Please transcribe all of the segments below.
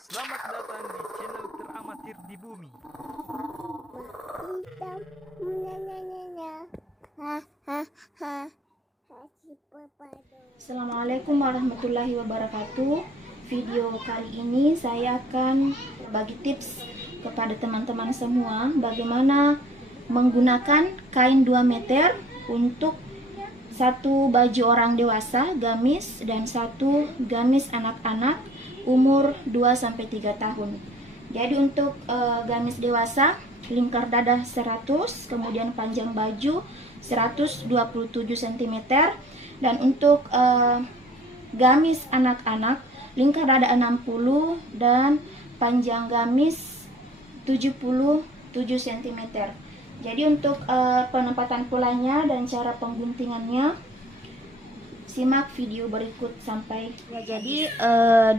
Selamat datang di channel teramatir di bumi. Assalamualaikum warahmatullahi wabarakatuh. Video kali ini saya akan bagi tips kepada teman-teman semua bagaimana menggunakan kain 2 meter untuk satu baju orang dewasa gamis dan satu gamis anak-anak umur 2-3 tahun. Jadi untuk gamis dewasa lingkar dada 100, kemudian panjang baju 127 cm, dan untuk gamis anak-anak lingkar dada 60 dan panjang gamis 77 cm. Jadi untuk penempatan polanya dan cara pengguntingannya, simak video berikut sampai ya. Jadi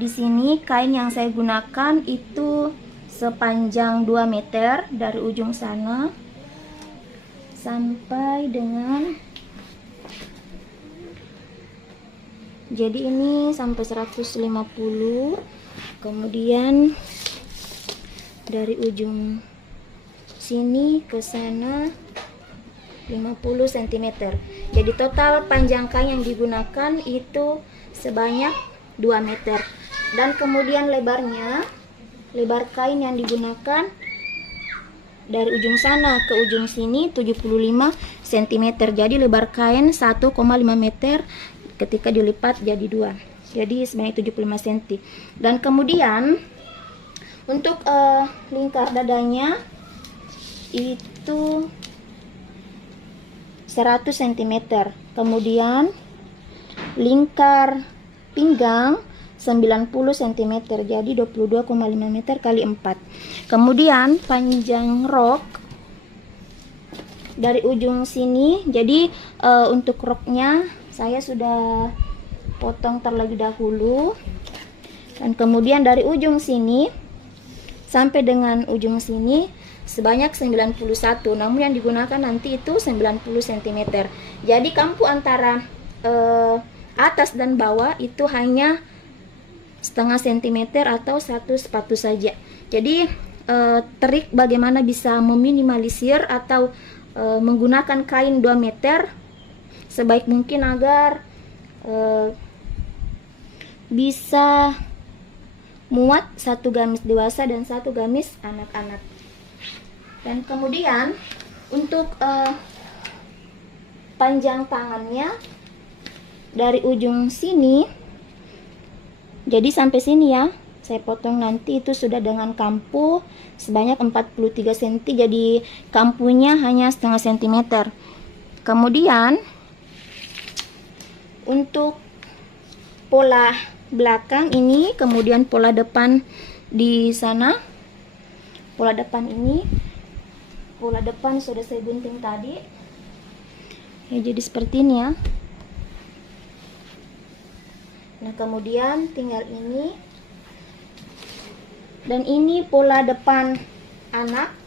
di sini kain yang saya gunakan itu sepanjang 2 meter dari ujung sana sampai dengan, jadi ini sampai 150, kemudian dari ujung sini ke sana 50 cm. Jadi total panjang kain yang digunakan itu sebanyak 2 meter. Dan kemudian lebar kain yang digunakan dari ujung sana ke ujung sini 75 cm. Jadi lebar kain 1,5 meter ketika dilipat jadi 2. Jadi sebanyak 75 cm. Dan kemudian untuk lingkar dadanya itu 100 cm. Kemudian lingkar pinggang 90 cm, jadi 22,5 meter kali 4. Kemudian panjang rok dari ujung sini, jadi untuk roknya saya sudah potong terlebih dahulu. Dan kemudian dari ujung sini sampai dengan ujung sini sebanyak 91, namun yang digunakan nanti itu 90 cm. Jadi kampu antara atas dan bawah itu hanya setengah sentimeter atau 1 sepatu saja. Jadi trik bagaimana bisa meminimalisir atau menggunakan kain 2 meter sebaik mungkin agar bisa muat satu gamis dewasa dan satu gamis anak-anak. Dan kemudian untuk panjang tangannya dari ujung sini, jadi sampai sini ya, saya potong nanti itu sudah dengan kampu sebanyak 43 cm, jadi kampunya hanya setengah sentimeter. Kemudian untuk pola belakang ini, kemudian pola depan di sana, pola depan ini, pola depan sudah saya gunting tadi ya, jadi seperti ini ya. Nah kemudian tinggal ini, dan ini pola depan anak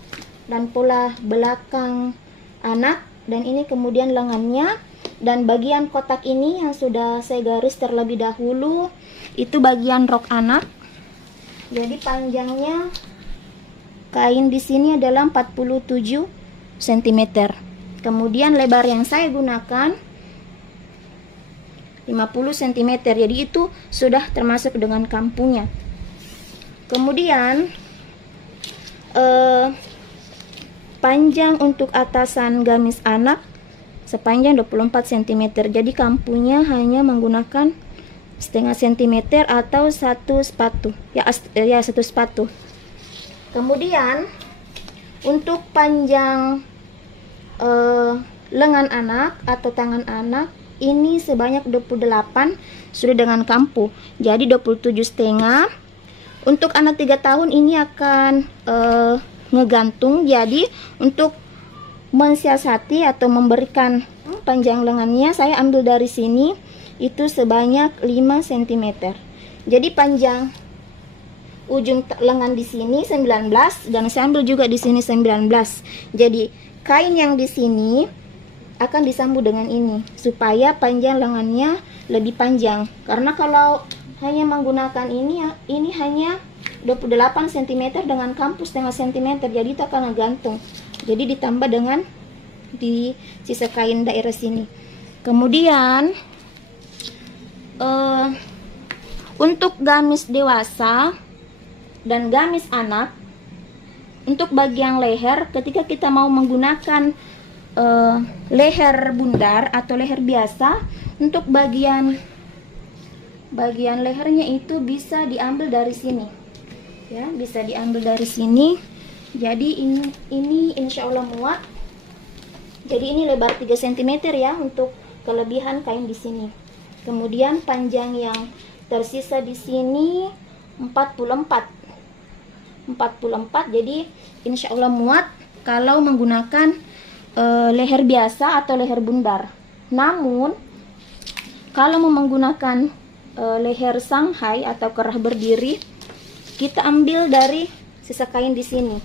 dan pola belakang anak, dan ini kemudian lengannya. Dan bagian kotak ini yang sudah saya garis terlebih dahulu itu bagian rok anak. Jadi panjangnya kain di sini adalah 47 cm. Kemudian lebar yang saya gunakan 50 cm. Jadi itu sudah termasuk dengan kampunya. Kemudian panjang untuk atasan gamis anak sepanjang 24 cm. Jadi kampunya hanya menggunakan setengah sentimeter atau satu sepatu. Ya satu sepatu. Kemudian untuk panjang lengan anak atau tangan anak ini sebanyak 28 sudah dengan kampu. Jadi 27,5. Untuk anak 3 tahun ini akan ngegantung. Jadi untuk mensiasati atau memberikan panjang lengannya, saya ambil dari sini itu sebanyak 5 cm. Jadi panjang ujung lengan di sini 19 dan saya ambil juga di sini 19. Jadi kain yang di sini akan disambung dengan ini supaya panjang lengannya lebih panjang. Karena kalau hanya menggunakan ini ya, ini hanya 28 cm dengan kampus setengah cm, jadi itu akan ngegantung. Jadi ditambah dengan di sisa kain daerah sini. Kemudian untuk gamis dewasa dan gamis anak, untuk bagian leher, ketika kita mau menggunakan leher bundar atau leher biasa, untuk bagian lehernya itu bisa diambil dari sini, ya, bisa diambil dari sini. Jadi ini insya Allah muat. Jadi ini lebar 3 cm ya untuk kelebihan kain di sini. Kemudian panjang yang tersisa di sini 44. Jadi insya Allah muat kalau menggunakan leher biasa atau leher bundar. Namun kalau mau menggunakan leher Shanghai atau kerah berdiri, kita ambil dari sisa kain di sini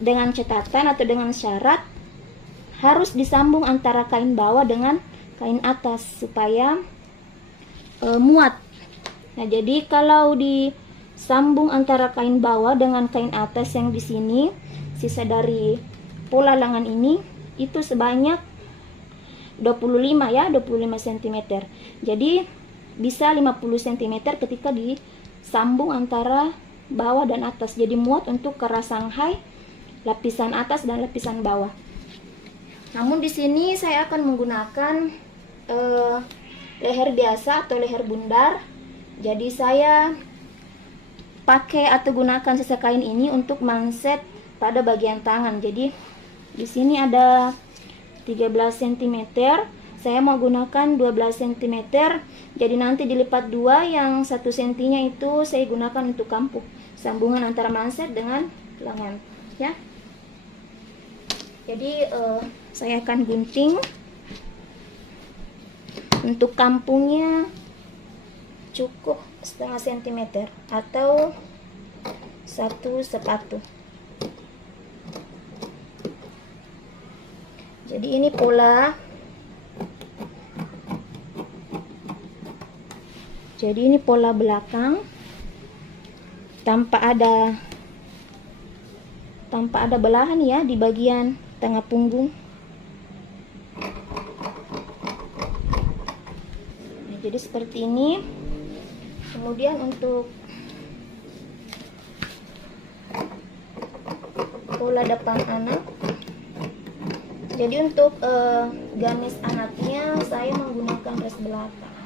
dengan catatan atau dengan syarat harus disambung antara kain bawah dengan kain atas supaya muat. Nah, jadi kalau disambung antara kain bawah dengan kain atas yang di sini, sisa dari pola lengan ini itu sebanyak 25 ya, 25 cm. Jadi bisa 50 cm ketika disambung antara bawah dan atas. Jadi muat untuk kerah Shanghai lapisan atas dan lapisan bawah. Namun di sini saya akan menggunakan leher biasa atau leher bundar. Jadi saya pakai atau gunakan sisa kain ini untuk manset pada bagian tangan. Jadi di sini ada 13 cm, saya mau gunakan 12 cm. Jadi nanti dilipat dua, yang 1 cm nya itu saya gunakan untuk kampung, sambungan antara manset dengan lengan ya. Jadi saya akan gunting. Untuk kampungnya cukup setengah cm atau 1 sepatu. Jadi ini pola. Jadi ini pola belakang tanpa ada belahan ya di bagian tengah punggung. Nah, jadi seperti ini. Kemudian untuk pola depan anak, jadi untuk gamis anaknya saya menggunakan res belakang.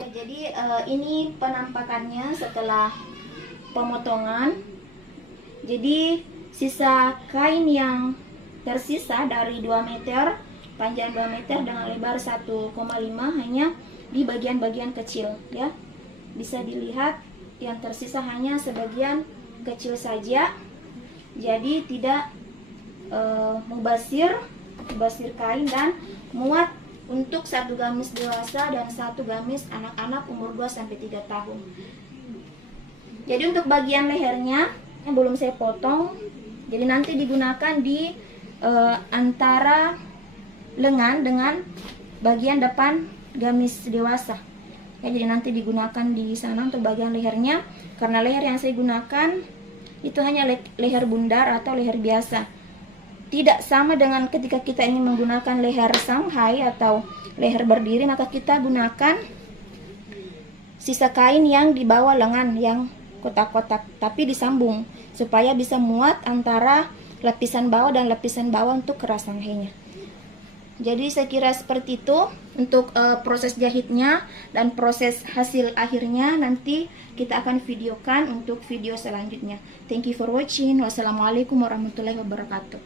Ya, jadi ini penampakannya setelah pemotongan. Jadi sisa kain yang tersisa dari 2 meter, panjang 2 meter dengan lebar 1,5 hanya di bagian-bagian kecil ya. Bisa dilihat yang tersisa hanya sebagian kecil saja. Jadi tidak mubasir kain dan muat untuk 1 gamis dewasa dan 1 gamis anak-anak umur 2-3 tahun. Jadi untuk bagian lehernya yang belum saya potong, jadi nanti digunakan di antara lengan dengan bagian depan gamis dewasa ya. Jadi nanti digunakan di sana untuk bagian lehernya, karena leher yang saya gunakan itu hanya leher bundar atau leher biasa. Tidak sama dengan ketika kita ingin menggunakan leher Shanghai atau leher berdiri, maka kita gunakan sisa kain yang di bawah lengan yang kotak-kotak, tapi disambung supaya bisa muat antara lapisan bawah dan lapisan bawah untuk kerah Shanghai-nya. Jadi saya kira seperti itu untuk proses jahitnya, dan proses hasil akhirnya nanti kita akan videokan untuk video selanjutnya. Thank you for watching. Wassalamualaikum warahmatullahi wabarakatuh.